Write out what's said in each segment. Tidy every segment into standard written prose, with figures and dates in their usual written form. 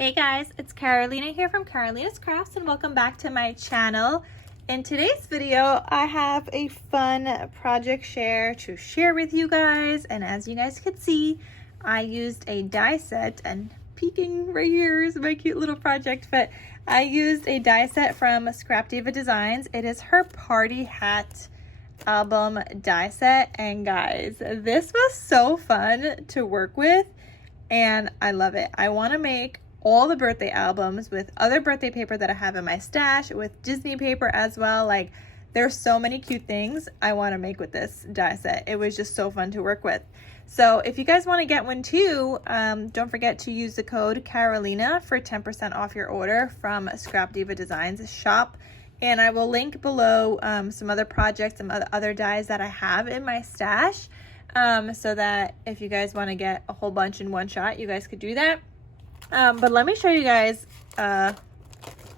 Hey guys, it's Carolina here from KarolinasKrafts and welcome back to my channel. In today's video, I have a fun project share to share with you guys, and as you guys can see, I used a die set, and peeking right here is my cute little project, but I used a die set from Scrap Diva Designs. It is her party hat album die set, and guys, this was so fun to work with and I love it. I want to make all the birthday albums with other birthday paper that I have in my stash, with Disney paper as well. Like, there's so many cute things I want to make with this die set. It was just so fun to work with. So if you guys want to get one too, don't forget to use the code Carolina for 10% off your order from Scrap Diva Designs shop. And I will link below some other projects, some other dies that I have in my stash, so that if you guys want to get a whole bunch in one shot, you guys could do that. But let me show you guys,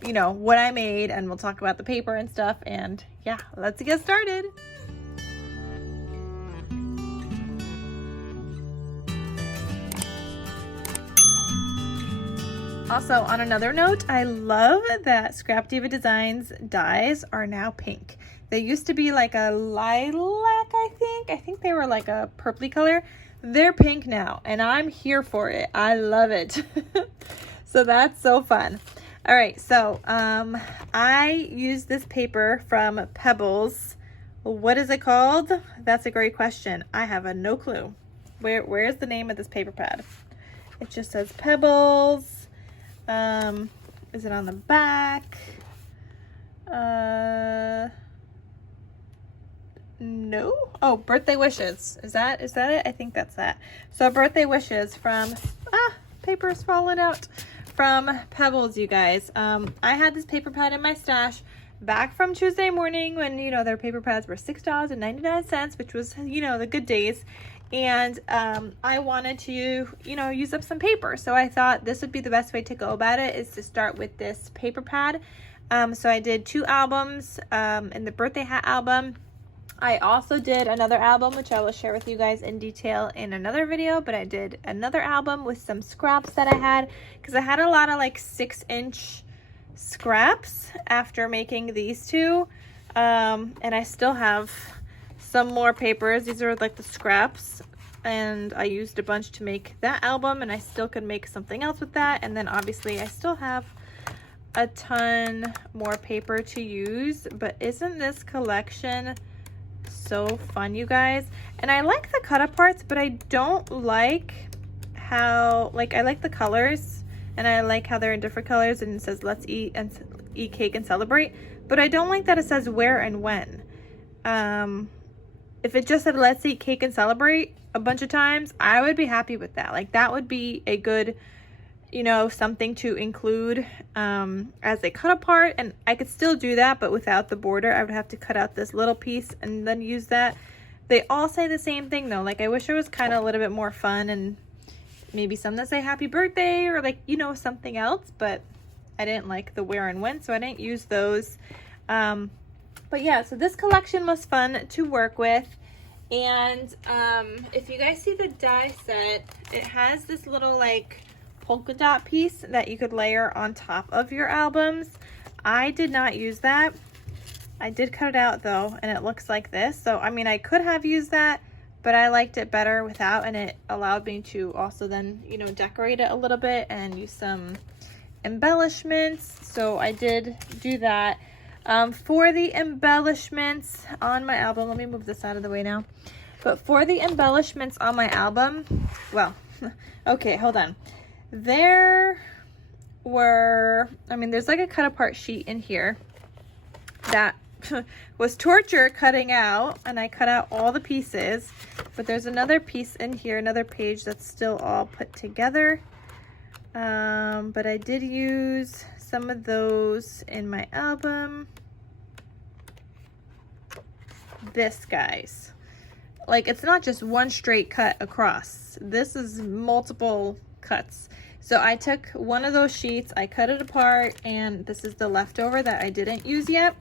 you know, what I made, and we'll talk about the paper and stuff. And yeah, let's get started. Also, on another note, I love that Scrap Diva Designs dies are now pink. They used to be like a lilac, I think they were like a purpley color. They're pink now, and I'm here for it. I love it. So that's so fun. All right, so I used this paper from Pebbles. What is it called? That's a great question. I have no clue. Where's the name of this paper pad? It just says Pebbles. Is it on the back? No. Oh, Birthday Wishes. Is that it? I think that's that. So Birthday Wishes from paper's falling out, from Pebbles, you guys. I had this paper pad in my stash back from Tuesday morning when, you know, their paper pads were $6.99, which was, you know, the good days. And I wanted to, you know, use up some paper. So I thought this would be the best way to go about it, is to start with this paper pad. So I did 2 albums in the birthday hat album. I also did another album, which I will share with you guys in detail in another video, but I did another album with some scraps that I had, because I had a lot of like 6-inch scraps after making these 2. And I still have some more papers. These are like the scraps, and I used a bunch to make that album, and I still could make something else with that. And then obviously I still have a ton more paper to use, but isn't this collection so fun, you guys? And I like the cut up parts, but I don't like how, like, I like the colors, and I like how they're in different colors, and it says let's eat cake and celebrate, but I don't like that it says where and when. If it just said let's eat cake and celebrate a bunch of times, I would be happy with that. Like, that would be a good, you know, something to include as a cut apart. And I could still do that, but without the border. I would have to cut out this little piece and then use that. They all say the same thing though. Like, I wish it was kind of a little bit more fun, and maybe some that say happy birthday, or like, you know, something else, but I didn't like the where and when, so I didn't use those. But yeah, so this collection was fun to work with. And if you guys see the die set, it has this little like polka dot piece that you could layer on top of your albums. I did not use that. I did cut it out though, and it looks like this. So I mean, I could have used that, but I liked it better without, and it allowed me to also then, you know, decorate it a little bit and use some embellishments. So I did do that. For the embellishments on my album, let me move this out of the way now. But for the embellishments on my album, well, okay, hold on. There were, I mean, there's like a cut apart sheet in here that was torture cutting out, and I cut out all the pieces, but there's another piece in here, another page that's still all put together. But I did use some of those in my album. This, guys, like, it's not just one straight cut across. This is multiple cuts. So I took one of those sheets, I cut it apart, and this is the leftover that I didn't use yet.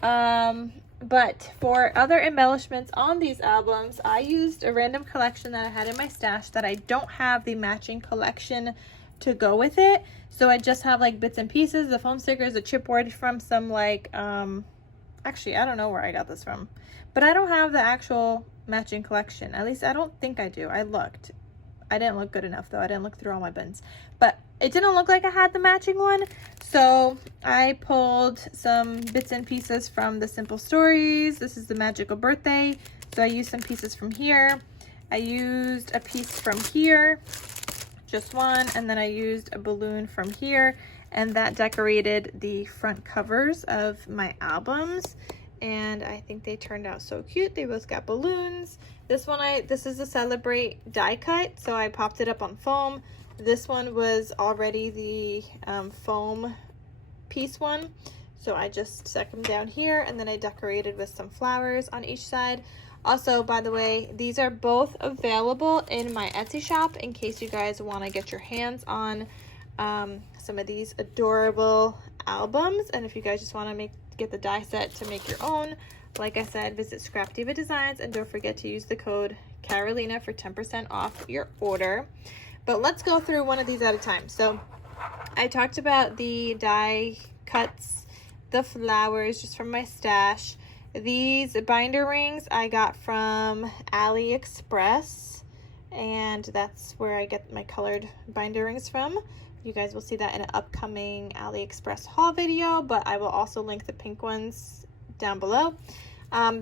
But for other embellishments on these albums, I used a random collection that I had in my stash that I don't have the matching collection to go with it. So I just have like bits and pieces, the foam stickers, the chipboard from some like, actually, I don't know where I got this from, but I don't have the actual matching collection. At least I don't think I do. I looked. I didn't look good enough though. I didn't look through all my bins, but it didn't look like I had the matching one. So I pulled some bits and pieces from the Simple Stories. This is the Magical Birthday. So I used some pieces from here. I used a piece from here, just one, and then I used a balloon from here, and that decorated the front covers of my albums. And I think they turned out so cute. They both got balloons. This is a Celebrate die cut, so I popped it up on foam. This one was already the foam piece one, so I just stuck them down here, and then I decorated with some flowers on each side. Also, by the way, these are both available in my Etsy shop in case you guys want to get your hands on some of these adorable albums. And if you guys just want to get the die set to make your own, like I said, visit Scrap Diva Designs, and don't forget to use the code Carolina for 10% off your order. But let's go through one of these at a time. So I talked about the die cuts, the flowers just from my stash. These binder rings I got from AliExpress, and that's where I get my colored binder rings from. You guys will see that in an upcoming AliExpress haul video, but I will also link the pink ones down below.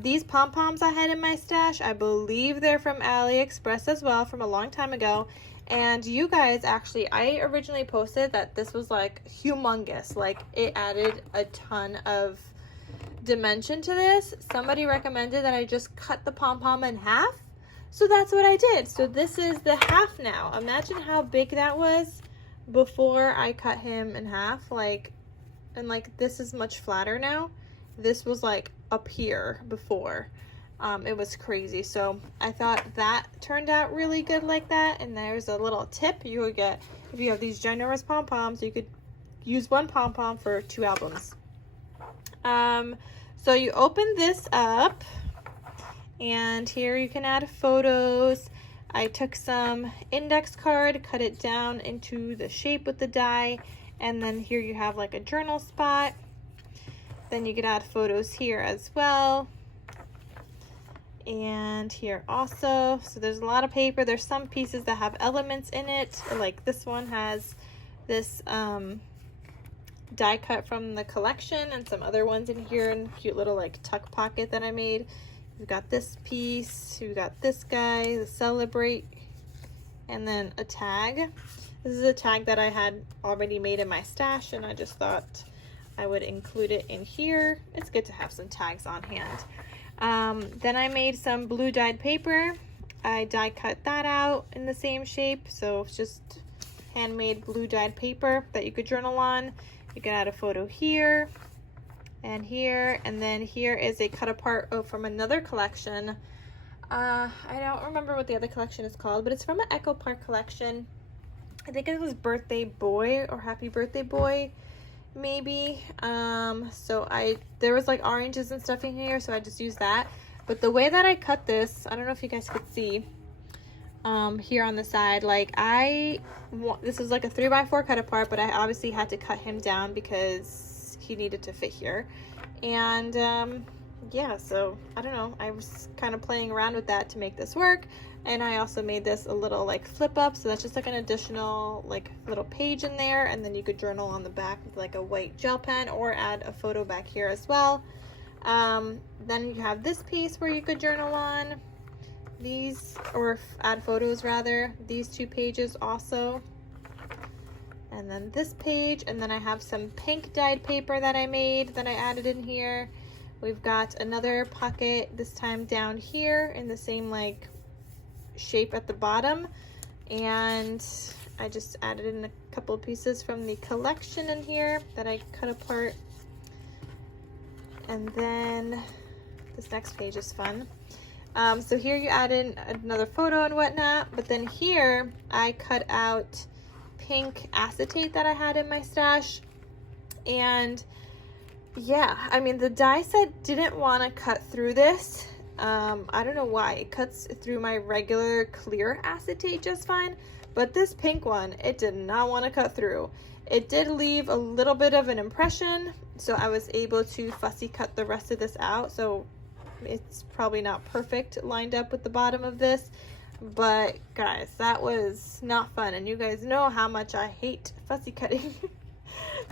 These pom-poms I had in my stash, I believe they're from AliExpress as well, from a long time ago. And you guys, actually, I originally posted that this was like humongous, like it added a ton of dimension to this. Somebody recommended that I just cut the pom-pom in half, so that's what I did. So this is the half now. Imagine how big that was before I cut him in half, like, and like this is much flatter now. This was like up here before. It was crazy. So I thought that turned out really good like that. And there's a little tip you would get if you have these generous pom-poms. You could use one pom-pom for 2 albums. So you open this up, and here you can add photos. I took some index card, cut it down into the shape with the die, and then here you have like a journal spot. Then you can add photos here as well, and here also. So there's a lot of paper. There's some pieces that have elements in it, like this one has this die cut from the collection, and some other ones in here, and cute little like tuck pocket that I made. We've got this piece, we've got this guy, the Celebrate, and then a tag. This is a tag that I had already made in my stash, and I just thought I would include it in here. It's good to have some tags on hand. Then I made some blue dyed paper. I die cut that out in the same shape, so it's just handmade blue dyed paper that you could journal on. You can add a photo here and here, and then here is a cut apart from another collection. I don't remember what the other collection is called, but it's from an Echo Park collection. I think it was Birthday Boy or Happy Birthday Boy, maybe. So there was like oranges and stuff in here, so I just used that. But the way that I cut this, I don't know if you guys could see here on the side, like this is like a 3x4 cut apart, but I obviously had to cut him down because he needed to fit here. And yeah, so I don't know, I was kind of playing around with that to make this work. And I also made this a little like flip up, so that's just like an additional like little page in there, and then you could journal on the back with like a white gel pen or add a photo back here as well. Then you have this piece where you could journal on these, or add photos rather, these 2 pages also, and then this page. And then I have some pink dyed paper that I made that I added in here. We've got another pocket, this time down here in the same like shape at the bottom, and I just added in a couple of pieces from the collection in here that I cut apart. And then this next page is fun. So here you add in another photo and whatnot, but then here I cut out pink acetate that I had in my stash. And yeah, I mean, the die set didn't want to cut through this. I don't know why. It cuts through my regular clear acetate just fine, But this pink one, it did not want to cut through. It did leave a little bit of an impression, so I was able to fussy cut the rest of this out. So it's probably not perfect lined up with the bottom of this, but guys, that was not fun, and you guys know how much I hate fussy cutting.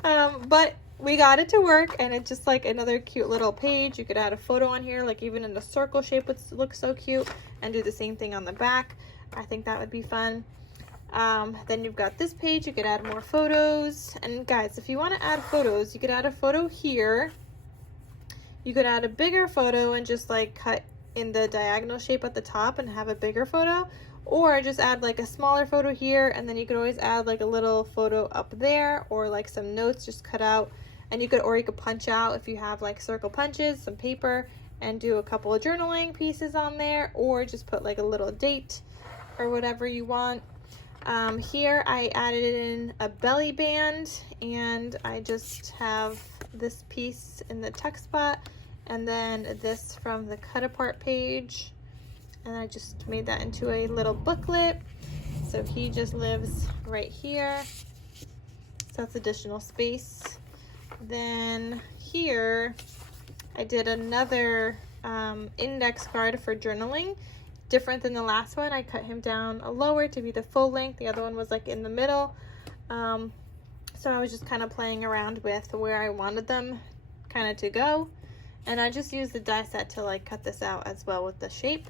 But we got it to work, and it's just like another cute little page. You could add a photo on here, like even in a circle shape would look so cute, and do the same thing on the back. I think that would be fun. Then you've got this page, you could add more photos. And guys, if you want to add photos, you could add a photo here. You could add a bigger photo and just like cut in the diagonal shape at the top and have a bigger photo, or just add like a smaller photo here, and then you could always add like a little photo up there, or like some notes just cut out. And you could punch out if you have like circle punches, some paper, and do a couple of journaling pieces on there, or just put like a little date or whatever you want. Here I added in a belly band, and I just have this piece in the tuck spot, and then this from the cut apart page, and I just made that into a little booklet. So he just lives right here, so that's additional space. Then here I did another index card for journaling. Different than the last one, I cut him down lower to be the full length. The other one was like in the middle. So I was just kind of playing around with where I wanted them kind of to go. And I just used the die set to like cut this out as well with the shape.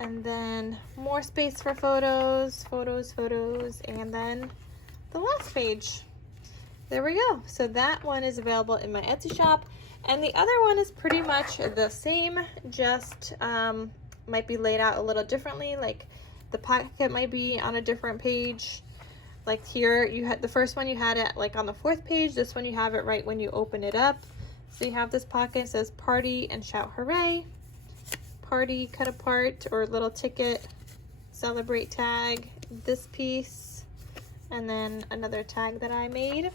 And then more space for photos, and then the last page. There we go. So that one is available in my Etsy shop. And the other one is pretty much the same, just might be laid out a little differently. Like the pocket might be on a different page. Like here you had the first one, you had it like on the 4th page. This one you have it right when you open it up. So you have this pocket, it says party and shout hooray, party cut apart, or little ticket, celebrate tag, this piece, and then another tag that I made.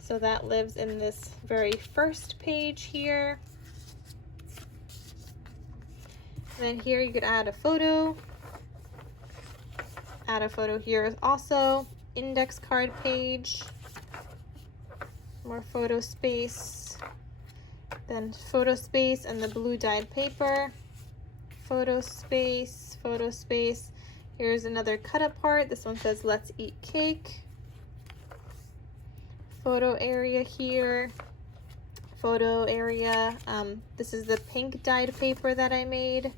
So that lives in this very first page here. Then here you could add a photo. Add a photo here also. Index card page. More photo space. Then photo space and the blue dyed paper. Photo space, photo space. Here's another cut apart. This one says let's eat cake. Photo area here. Photo area. This is the pink dyed paper that I made.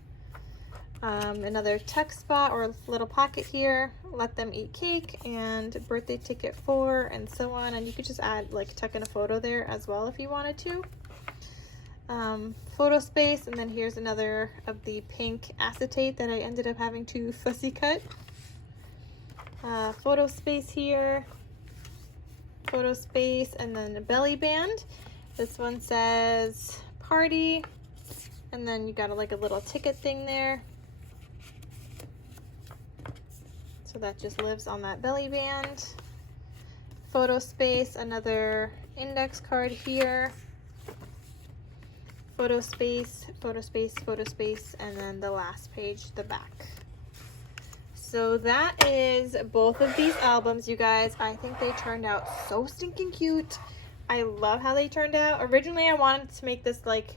Another tuck spot or little pocket here, let them eat cake, and birthday ticket for, and so on. And you could just add like tuck in a photo there as well if you wanted to. Photo space, and then here's another of the pink acetate that I ended up having to fussy cut. Photo space here, photo space, and then a belly band. This one says party, and then you got like a little ticket thing there. So that just lives on that belly band. Photo space, another index card here. Photo space, photo space, photo space, and then the last page, the back. So that is both of these albums, you guys. I think they turned out so stinking cute. I love how they turned out. Originally, I wanted to make this like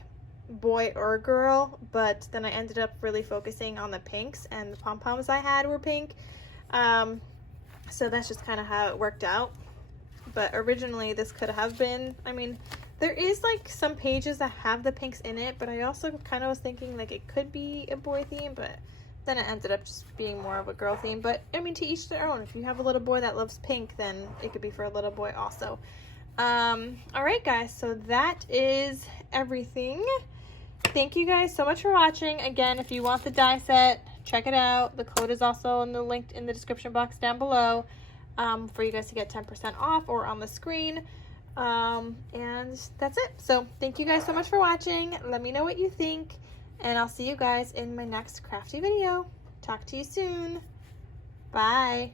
boy or girl, but then I ended up really focusing on the pinks, and the pom-poms I had were pink. So that's just kind of how it worked out. But originally this could have been, I mean, there is like some pages that have the pinks in it, but I also kind of was thinking like it could be a boy theme, but then it ended up just being more of a girl theme. But I mean, to each their own. If you have a little boy that loves pink, then it could be for a little boy also. All right, guys, so that is everything. Thank you guys so much for watching. Again, if you want the die set, check it out. The code is also in the link in the description box down below, for you guys to get 10% off, or on the screen. And that's it. So thank you guys so much for watching. Let me know what you think, and I'll see you guys in my next crafty video. Talk to you soon. Bye.